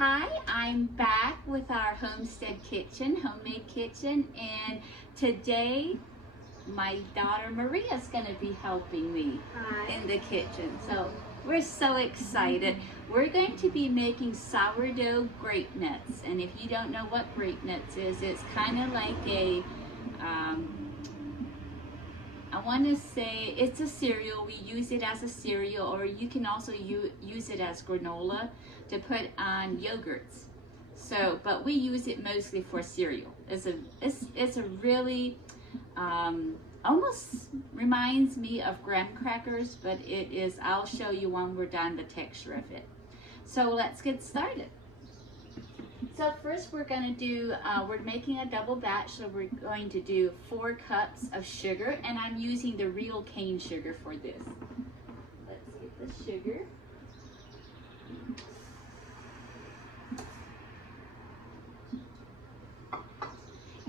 Hi, I'm back with our homestead kitchen, homemade kitchen, and today my daughter Maria is going to be helping me in the kitchen. So we're so excited. We're going to be making sourdough grape nuts, and if you don't know what grape nuts is, it's kind of like a I want to say it's a cereal. We use it as a cereal, or you can also use it as granola to put on yogurts. So, but we use it mostly for cereal. It's a really almost reminds me of graham crackers, but it is. I'll show you when we're done the texture of it. So let's get started. So first we're going to do, we're making a double batch, so we're going to do 4 cups of sugar, and I'm using the real cane sugar for this. Let's get the sugar.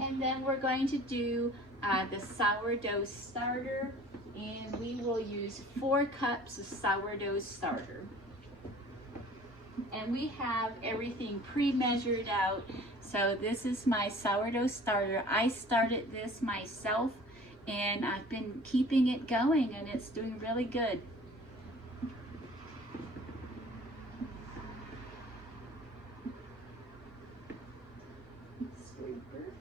And then we're going to do the sourdough starter, and we will use 4 cups of sourdough starter. And we have everything pre-measured out. So this is my sourdough starter. I started this myself, and I've been keeping it going, and it's doing really good. Scraper.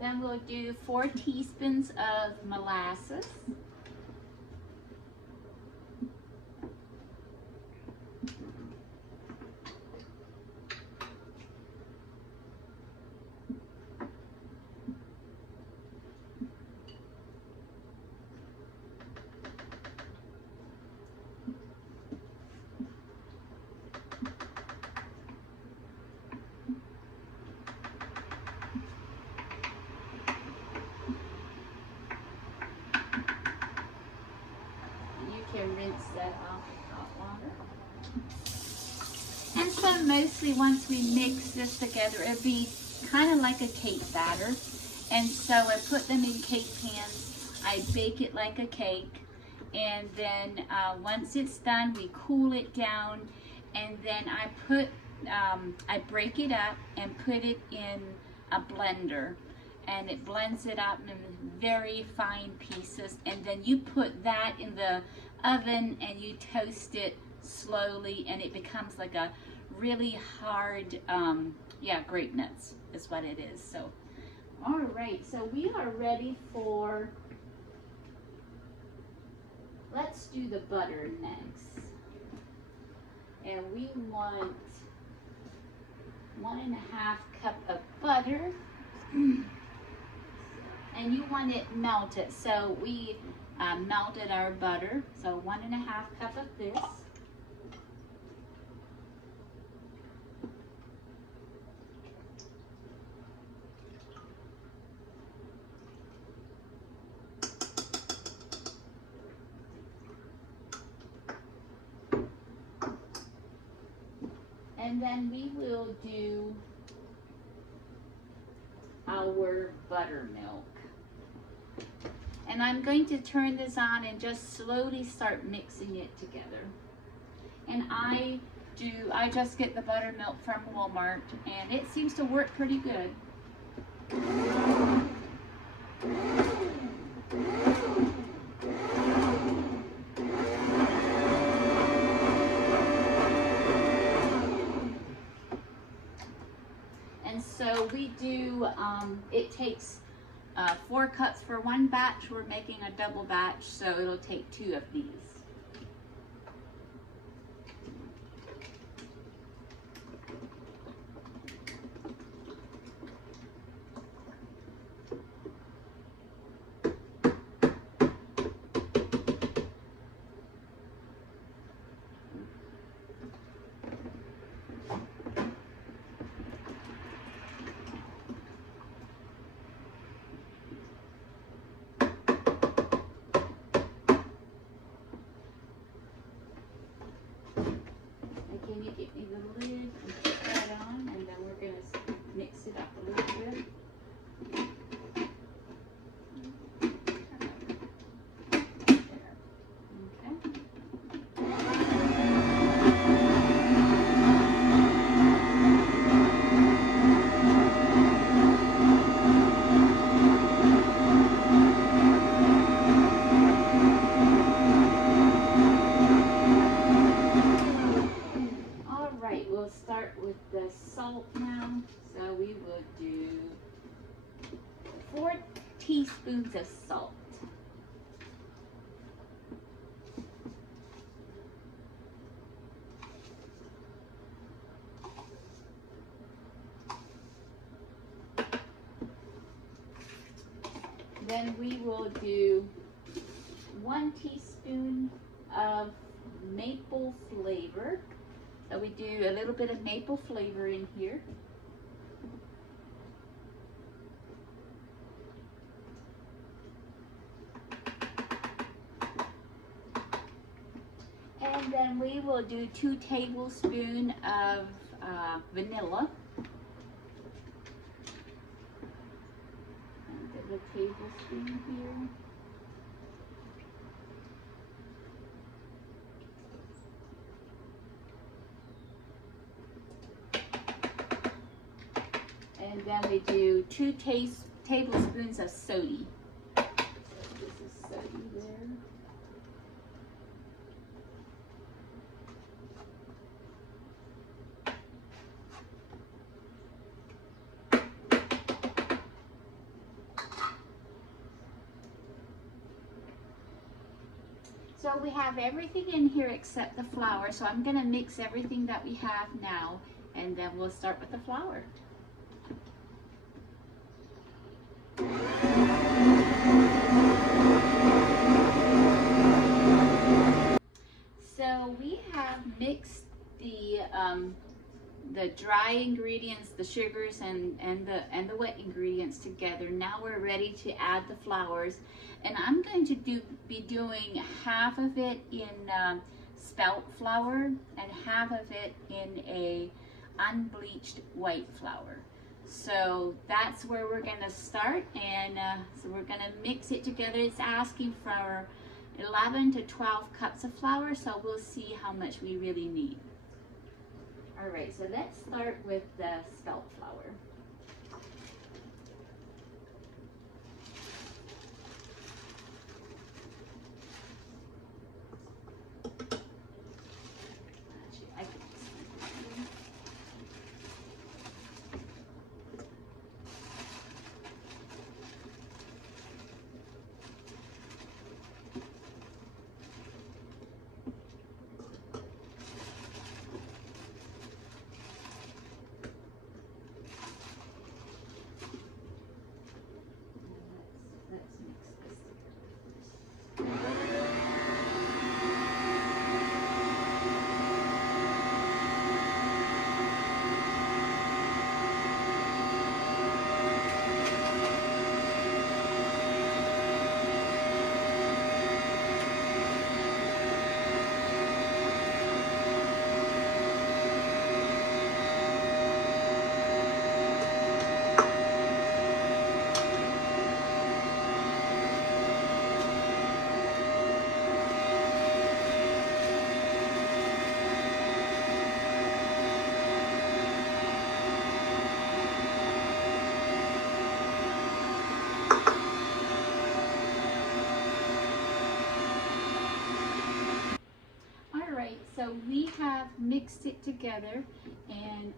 Then we'll do 4 teaspoons of molasses. Rinse that off with hot water. And so mostly once we mix this together, it'll be kind of like a cake batter. And so I put them in cake pans. I bake it like a cake. And then once it's done, we cool it down. And then I break it up and put it in a blender. And it blends it up in very fine pieces. And then you put that in the oven and you toast it slowly, and it becomes like a really hard, grape nuts is what it is. So, all right, so we are ready for, let's do the butter next. And we want 1.5 cup of butter. And you want it melted, so we melted our butter, so 1.5 cup of this. And then we will do our buttermilk. And I'm going to turn this on and just slowly start mixing it together. And I just get the buttermilk from Walmart, and it seems to work pretty good. And so we do, it takes 4 cups for 1 batch. We're making a double batch, so it'll take 2 of these. we'll start with the salt now. So we will do 4 teaspoons of salt. Then we will do 1 teaspoon of maple flavor. So we do a little bit of maple flavor in here. And then we will do 2 tablespoons of vanilla. A tablespoon here. And then we do 2 tablespoons of soda. So this is soda there. So we have everything in here except the flour. So I'm going to mix everything that we have now, and then we'll start with the flour. So we have mixed the dry ingredients, the sugars and the wet ingredients together. Now we're ready to add the flours, and I'm going to be doing half of it in spelt flour and half of it in a unbleached white flour. So that's where we're going to start, and so we're going to mix it together. It's asking for 11 to 12 cups of flour, so we'll see how much we really need. All right, so let's start with the spelt flour. So we have mixed it together, and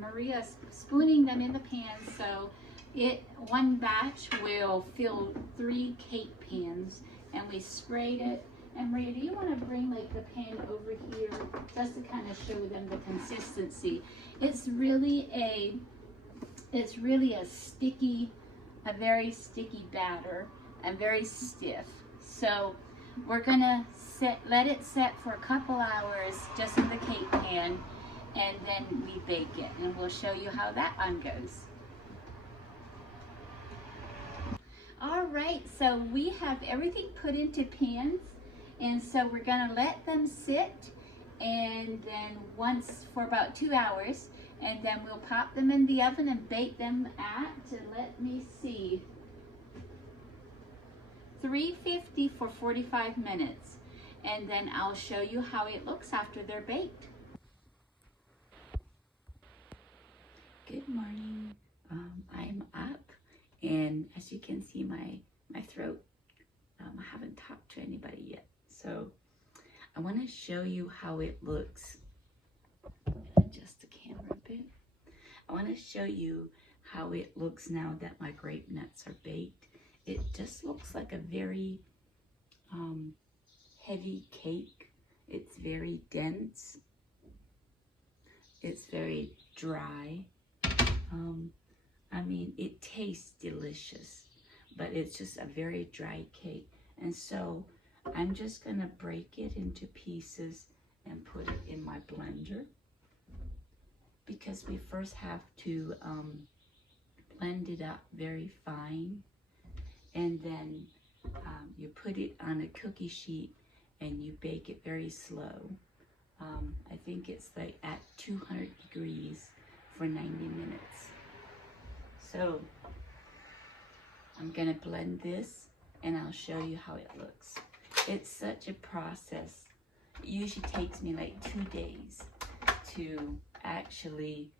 Maria's spooning them in the pan, so one batch will fill 3 cake pans, and we sprayed it. And Maria, do you want to bring like the pan over here just to kind of show them the consistency? It's really a sticky, a very sticky batter and very stiff. So we're gonna let it set for a couple hours just in the cake pan, and then we bake it, and we'll show you how that one goes. All right, so we have everything put into pans, and so we're gonna let them sit, and then once for about 2 hours, and then we'll pop them in the oven and bake them at, let me see, 350 for 45 minutes. And then I'll show you how it looks after they're baked. Good morning. I'm up, and as you can see, my throat, I haven't talked to anybody yet. So I want to show you how it looks. I want to show you how it looks now that my grape nuts are baked. It just looks like a very heavy cake. It's very dense. It's very dry. I mean, it tastes delicious, but it's just a very dry cake. And so I'm just gonna break it into pieces and put it in my blender, because we first have to blend it up very fine, and then you put it on a cookie sheet and you bake it very slow. I think it's like at 200 degrees for 90 minutes. So I'm gonna blend this and I'll show you how it looks. It's such a process. It usually takes me like 2 days to actually,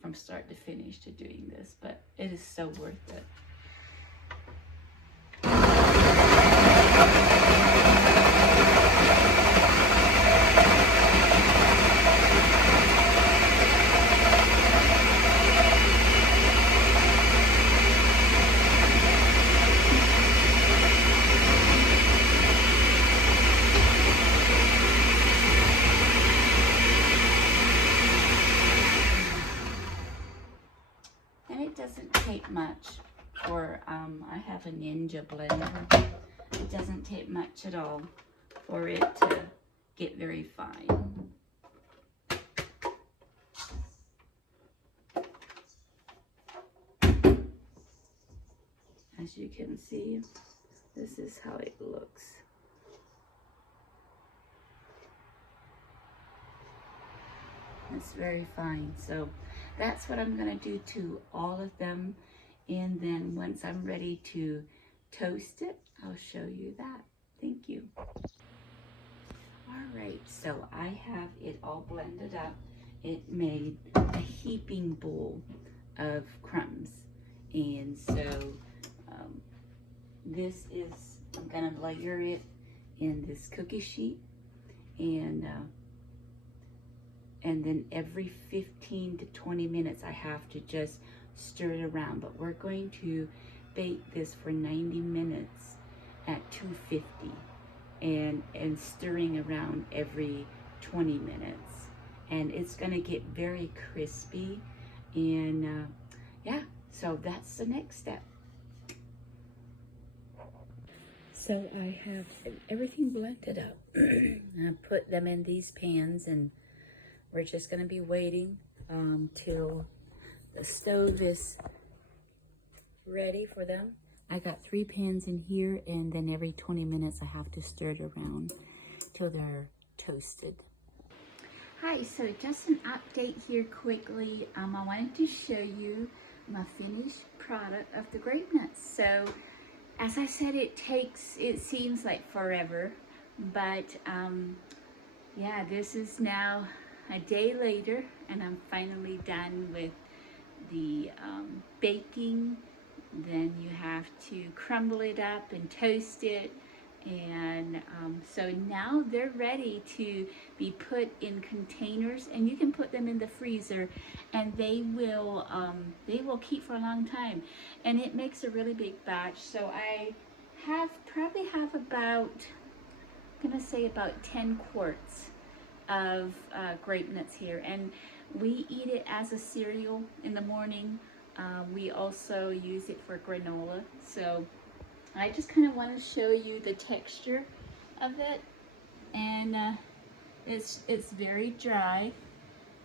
from start to finish, to doing this, but it is so worth it. Doesn't take much for, I have a Ninja blender. It doesn't take much at all for it to get very fine. As you can see, this is how it looks. It's very fine. So that's what I'm gonna do to all of them. And then once I'm ready to toast it, I'll show you that. Thank you. All right, so I have it all blended up. It made a heaping bowl of crumbs. And so this is, I'm gonna layer it in this cookie sheet, and then every 15 to 20 minutes I have to just stir it around. But we're going to bake this for 90 minutes at 250 and stirring around every 20 minutes. And it's gonna get very crispy. And yeah, so that's the next step. So I have everything blended up. I put them in these pans, and we're just gonna be waiting till the stove is ready for them. I got 3 pans in here, and then every 20 minutes I have to stir it around till they're toasted. Hi, so just an update here quickly. I wanted to show you my finished product of the grape nuts. So as I said, it seems like forever, but yeah, this is now a day later, and I'm finally done with the baking. Then you have to crumble it up and toast it, and so now they're ready to be put in containers, and you can put them in the freezer, and they will keep for a long time, and it makes a really big batch. So I probably have about, I'm gonna say about 10 quarts of grape nuts here, and we eat it as a cereal in the morning. We also use it for granola. So I just kind of want to show you the texture of it, and it's very dry,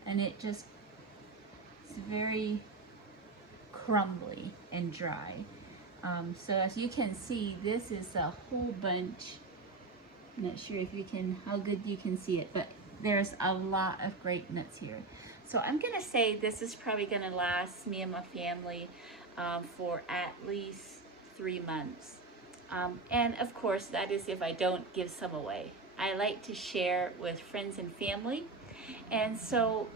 and it's very crumbly and dry. So as you can see, this is a whole bunch. I'm not sure if you can, how good you can see it, but there's a lot of grape nuts here. So I'm gonna say this is probably gonna last me and my family for at least 3 months. And of course, that is if I don't give some away. I like to share with friends and family. And so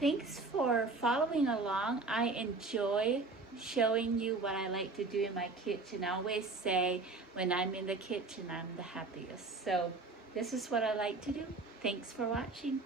thanks for following along. I enjoy showing you what I like to do in my kitchen. I always say when I'm in the kitchen, I'm the happiest. So this is what I like to do. Thanks for watching.